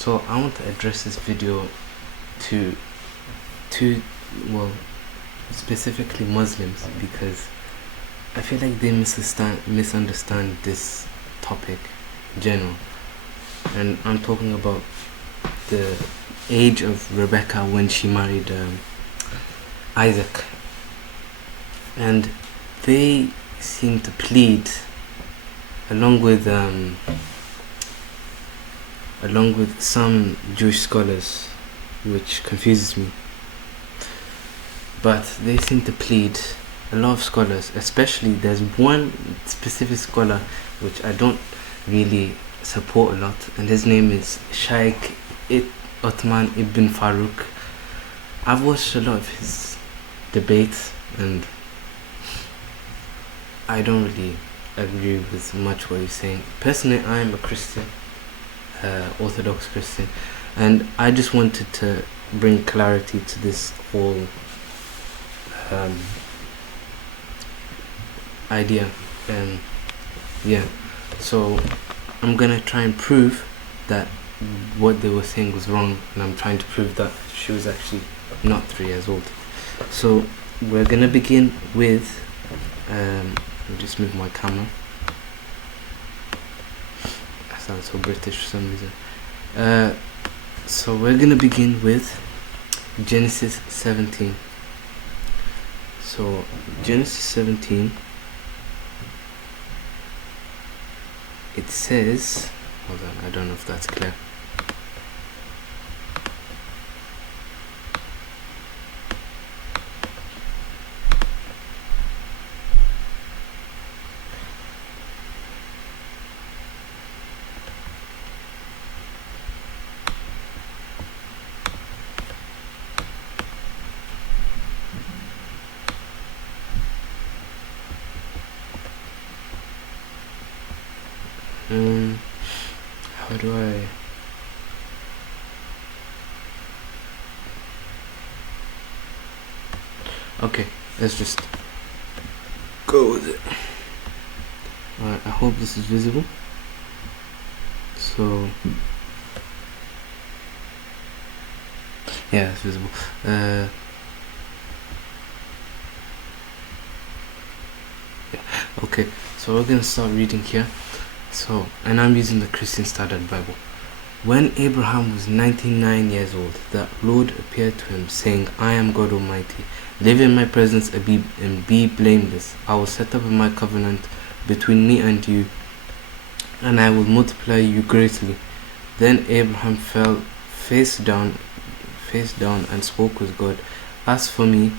So I want to address this video to well, specifically Muslims, because I feel like they misunderstand this topic in general. And I'm talking about the age of Rebekah when she married Isaac. And they seem to plead, along with some Jewish scholars, which confuses me. But they seem to plead, a lot of scholars, especially there's one specific scholar which I don't really support a lot, and his name is Shaykh Uthman ibn Farouk. I've watched a lot of his debates and I don't really agree with much what he's saying. Personally, I am a Christian, Orthodox Christian, and I just wanted to bring clarity to this whole idea. And yeah, so I'm gonna try and prove that what they were saying was wrong, and I'm trying to prove that she was actually not 3 years old. So we're gonna begin with let me just move my camera. I sound so British for some reason. So we're gonna begin with Genesis 17. So Genesis 17, it says, hold on, I don't know if that's clear. How do I? Okay, let's just go with it. Alright, I hope this is visible. So, yeah, it's visible. Yeah. Okay, so we're gonna start reading here. So, and I'm using the Christian Standard Bible. When Abraham was 99 years old, the Lord appeared to him, saying, I am God Almighty. Live in my presence and be blameless. I will set up my covenant between me and you, and I will multiply you greatly. Then Abraham fell face down and spoke with God. As for me,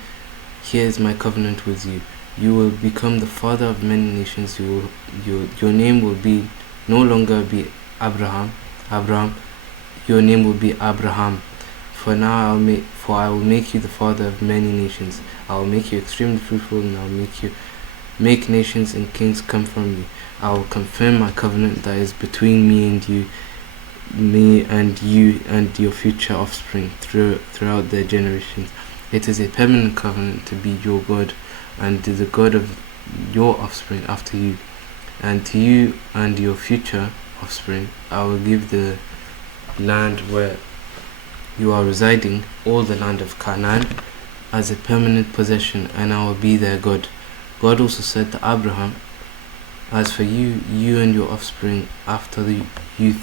here is my covenant with you. You will become the father of many nations. Your name will be no longer be Abraham. Your name will be Abraham. For now I will make you the father of many nations. I will make you extremely fruitful, and I will make nations and kings come from you. I will confirm my covenant that is between me and you and your future offspring throughout their generations. It is a permanent covenant to be your God and to the God of your offspring after you. And to you and your future offspring I will give the land where you are residing, all the land of Canaan, as a permanent possession, and I will be their God. God also said to Abraham, as for you and your offspring after you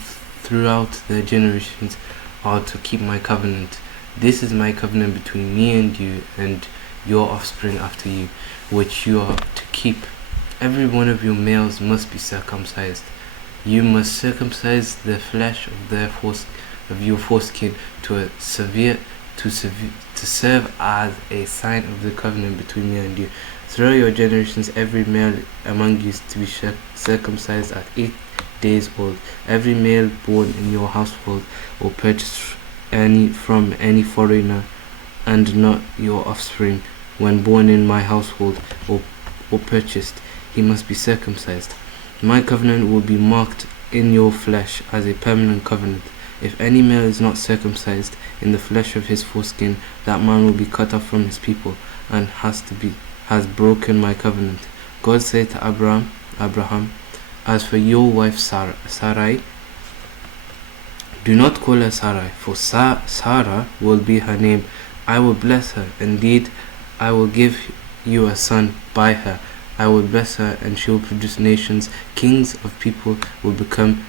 throughout their generations are to keep my covenant. This is my covenant between me and you and your offspring after you, which you are to keep. Every one of your males must be circumcised. You must circumcise the flesh of your foreskin to serve as a sign of the covenant between me and you. Throughout your generations, every male among you is to be circumcised at 8 days old. Every male born in your household or purchased from any foreigner and not your offspring, when born in my household or purchased, he must be circumcised. My covenant will be marked in your flesh as a permanent covenant. If any male is not circumcised in the flesh of his foreskin, that man will be cut off from his people and has broken my covenant. God said to Abraham, as for your wife Sarai, Do not call her Sarai, for Sarah will be her name. I will bless her. Indeed, I will give you a son by her. I will bless her, and she will produce nations. Kings of people will come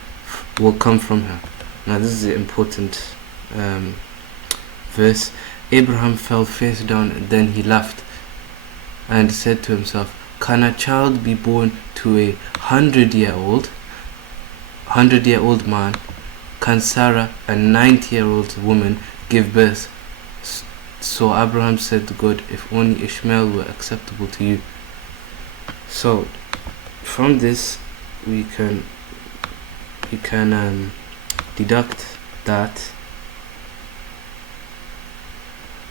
from her. Now this is an important verse. Abraham fell face down, and then he laughed and said to himself, can a child be born to a 100-year-old man? Can Sarah, a 90-year-old woman, give birth? So Abraham said to God, if only Ishmael were acceptable to you. So from this we can deduct that,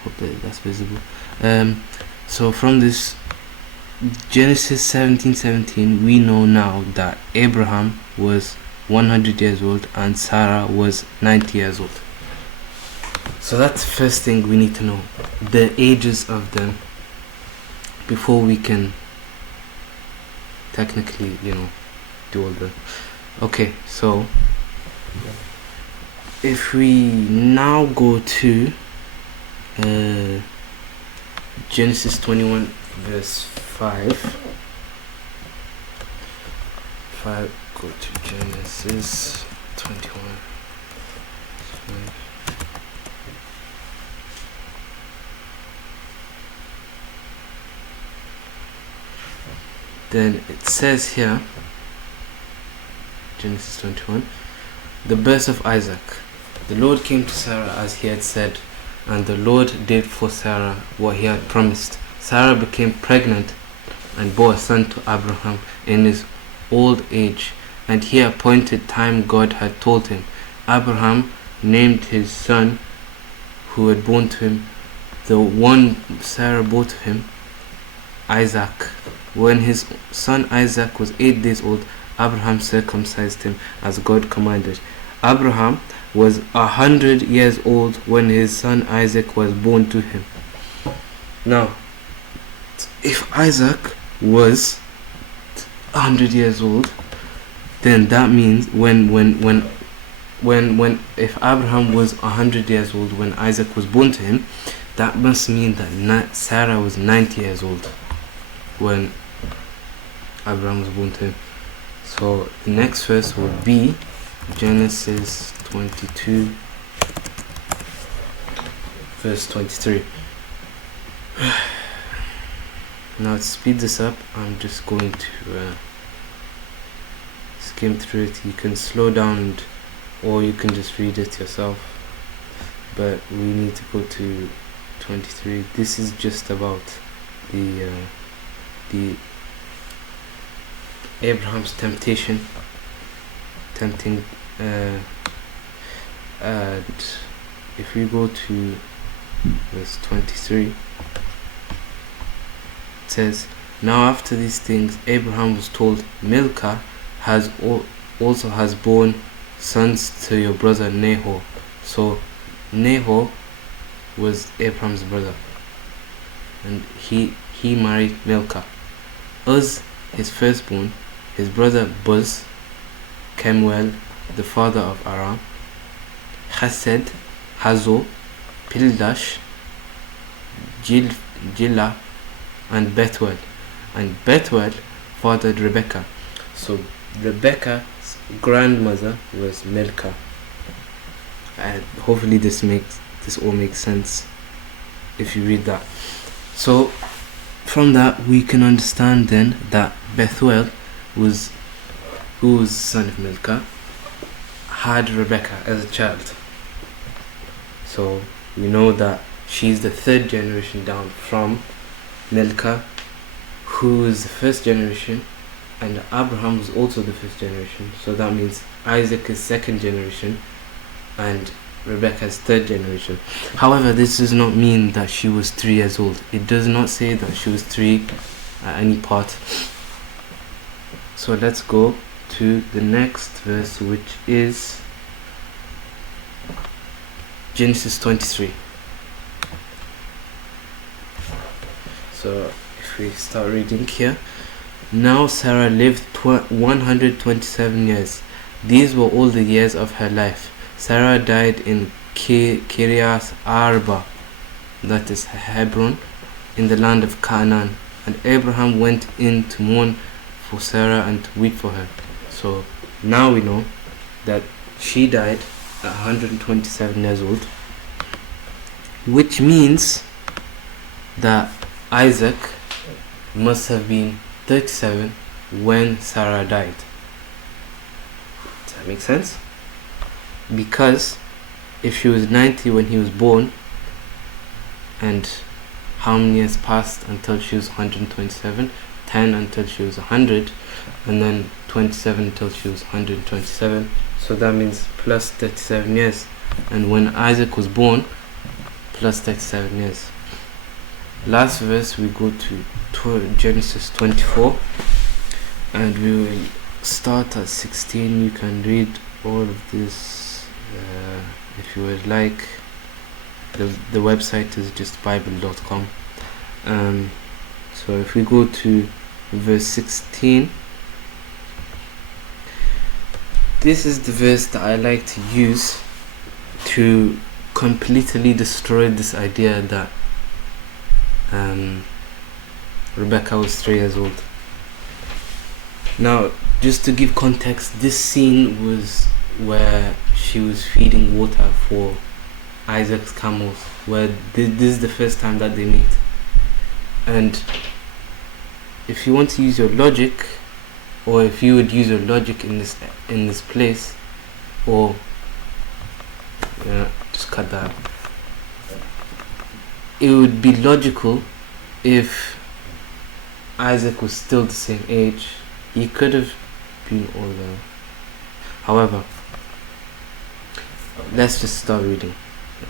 hope that's visible. So from this Genesis 17:17, we know now that Abraham was 100 years old and Sarah was 90 years old. So that's the first thing we need to know, the ages of them, before we can technically, do all the... Okay, so if we now go to Genesis 21 verse 5, go to Genesis 21 5. Then it says here, Genesis 21, the birth of Isaac. The Lord came to Sarah as he had said, and the Lord did for Sarah what he had promised. Sarah became pregnant and bore a son to Abraham in his old age, and he appointed time God had told him. Abraham named his son who had born to him, the one Sarah bore to him, Isaac. When his son Isaac was 8 days old, Abraham circumcised him as God commanded. Abraham was 100 years old when his son Isaac was born to him. Now, if Isaac was 100 years old, then that means if Abraham was 100 years old when Isaac was born to him, that must mean that Sarah was 90 years old when Abraham was born to him. So the next verse would be Genesis 22 verse 23. Now to speed this up, I'm just going to skim through it. You can slow down or you can just read it yourself, but we need to go to 23. This is just about the Abraham's tempting, and if we go to verse 23, it says, now after these things Abraham was told, Milcah also has borne sons to your brother Nahor. So Nahor was Abraham's brother, and he married Milcah. Uz, his firstborn, his brother Buz, Kemuel, the father of Aram, Chesed, Hazo, Pildash, Jila, and Bethuel. And Bethuel fathered Rebekah. So Rebekah's grandmother was Milcah. And hopefully this all makes sense if you read that. So from that we can understand then that Bethuel, who was the son of Milcah, had Rebekah as a child. So we know that she's the third generation down from Milcah, who is the first generation, and Abraham was also the first generation. So that means Isaac is second generation and Rebekah is third generation. However, this does not mean that she was 3 years old. It does not say that she was 3 at any part. So let's go to the next verse, which is Genesis 23. So if we start reading here, now Sarah lived 127 years. These were all the years of her life. Sarah died in Kiryas Arba, that is Hebron, in the land of Canaan. And Abraham went in to mourn for Sarah and to weep for her. So now we know that she died at 127 years old, which means that Isaac must have been 37 when Sarah died. Does that make sense? Because if she was 90 when he was born, and how many years passed until she was 127? 10 until she was 100, and then 27 until she was 127. So that means plus 37 years. And when Isaac was born, plus 37 years. Last verse, we go to Genesis 24, and we will start at 16. You can read all of this if you would like. The website is just bible.com. So if we go to verse 16, this is the verse that I like to use to completely destroy this idea that Rebekah was 3 years old. Now, just to give context, this scene was where she was feeding water for Isaac's camels, where this is the first time that they meet. And if you want to use your logic, or if you would use your logic in this place, or just cut that. It would be logical if Isaac was still the same age. He could have been older. However, let's just start reading.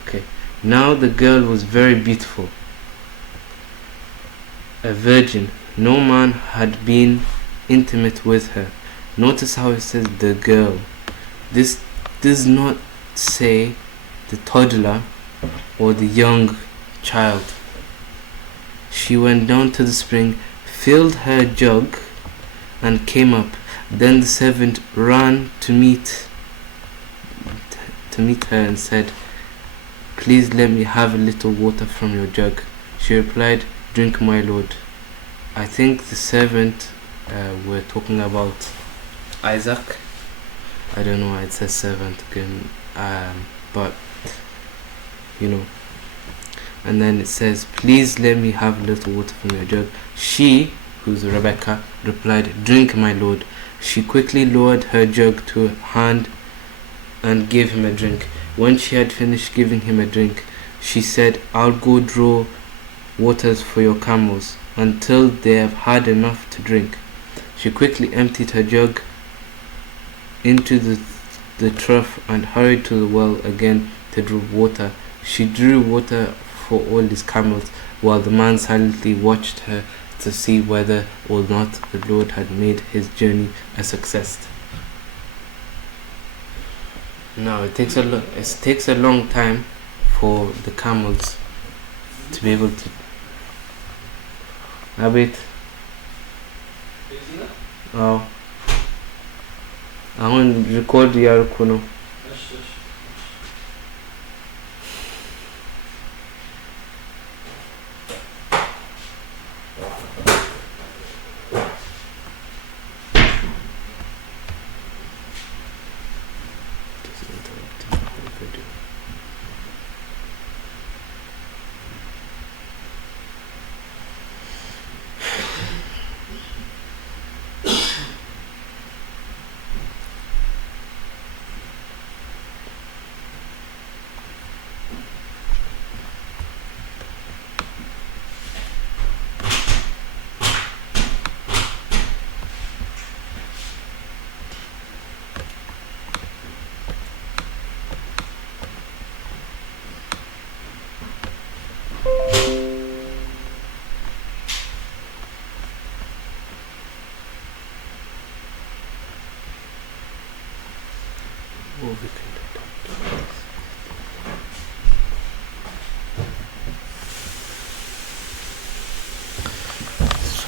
Okay. Now the girl was very beautiful, a virgin. No man had been intimate with her. Notice how it says the girl. This does not say the toddler or the young child. She went down to the spring, filled her jug, and came up. Then the servant ran to meet her and said, "Please let me have a little water from your jug." She replied, "Drink, my lord." I think the servant we're talking about Isaac. I don't know why it says servant again, but you know. And then it says, "Please let me have a little water from your jug." She, who's Rebekah, replied, "Drink, my lord." She quickly lowered her jug to her hand and gave him a drink. When she had finished giving him a drink, she said, "I'll go draw waters for your camels until they have had enough to drink." She quickly emptied her jug into the trough and hurried to the well again to draw water. She drew water for all his camels, while the man silently watched her to see whether or not the Lord had made his journey a success. Now it takes a long time for the camels to be able to. Abit. Oh. I want to record the Yarukuno.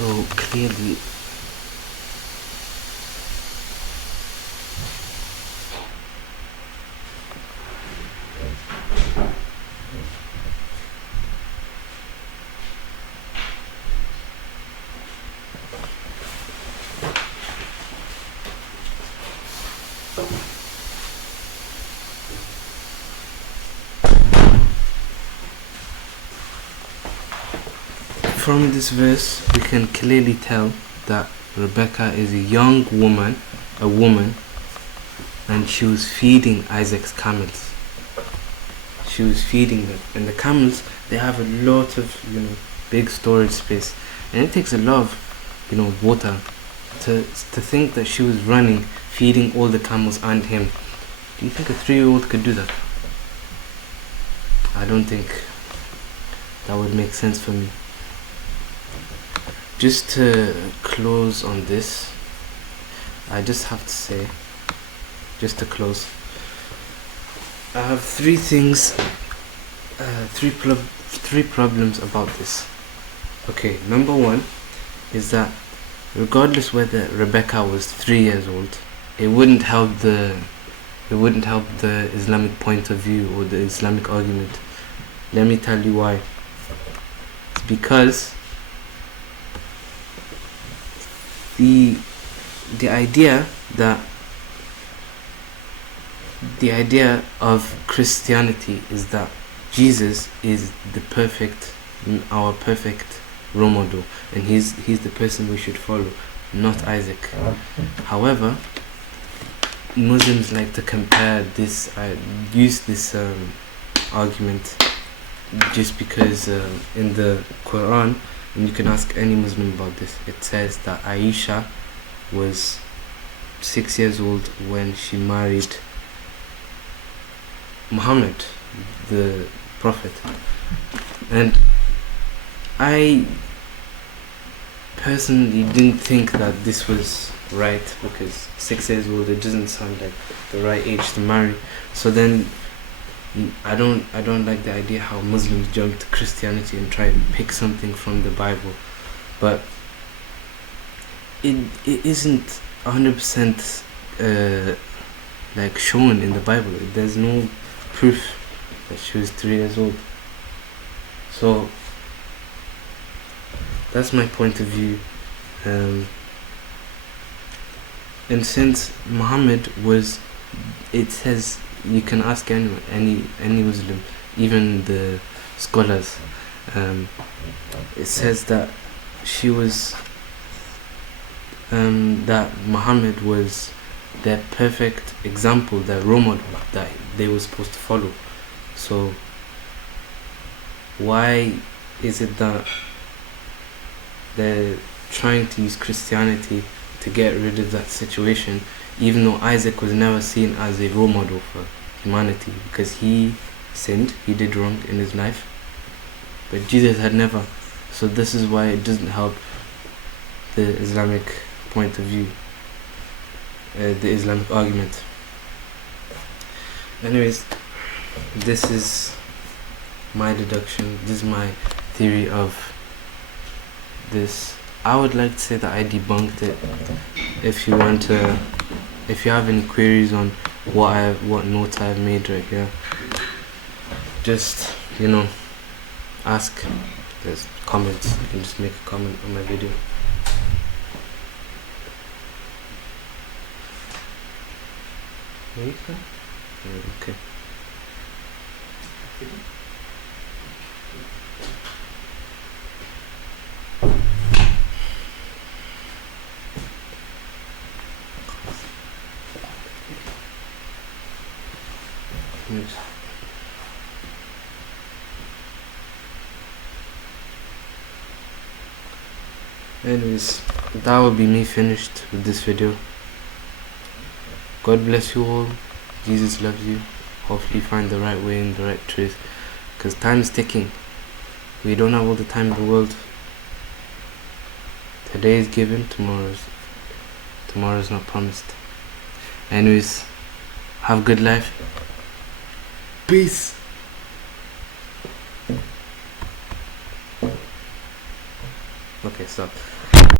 So clearly from this verse, we can clearly tell that Rebekah is a young woman, and she was feeding Isaac's camels. She was feeding them, and the camels, they have a lot of big storage space, and it takes a lot of water to think that she was running, feeding all the camels and him. Do you think a 3-year-old could do that? I don't think that would make sense for me. Just to close on this, I just have to say, just to close, I have three things, three problems about this. Okay, number one is that regardless whether Rebekah was 3 years old, it wouldn't help the Islamic point of view or the Islamic argument. Let me tell you why. It's because the idea of Christianity is that Jesus is our perfect role model, and he's the person we should follow, not Isaac. However, Muslims like to compare this, use this argument just because in the Quran, and you can ask any Muslim about this, it says that Aisha was 6 years old when she married Muhammad, the Prophet. And I personally didn't think that this was right, because 6 years old, it doesn't sound like the right age to marry. So then I don't like the idea how Muslims jump to Christianity and try and pick something from the Bible, but it isn't 100% like shown in the Bible. There's no proof that she was 3 years old. So that's my point of view. And since Muhammad was, it says, you can ask anyone, any Muslim, even the scholars, it says that she was that Muhammad was their perfect example, their role model that they were supposed to follow. So why is it that they're trying to use Christianity to get rid of that situation, even though Isaac was never seen as a role model for humanity, because he sinned, he did wrong in his life, but Jesus had never. So this is why it doesn't help the Islamic point of view, the Islamic argument. Anyways, this is my deduction, this is my theory of this. I would like to say that I debunked it. If you have any queries on what notes I've made right here, just ask. There's comments. You can just make a comment on my video. Okay. Anyways, that will be me finished with this video. God bless you all. Jesus loves you. Hopefully find the right way and the right truth, because time is ticking. We don't have all the time in the world. Today is given, tomorrow's not promised. Anyways, have a good life. Peace. Okay, stop.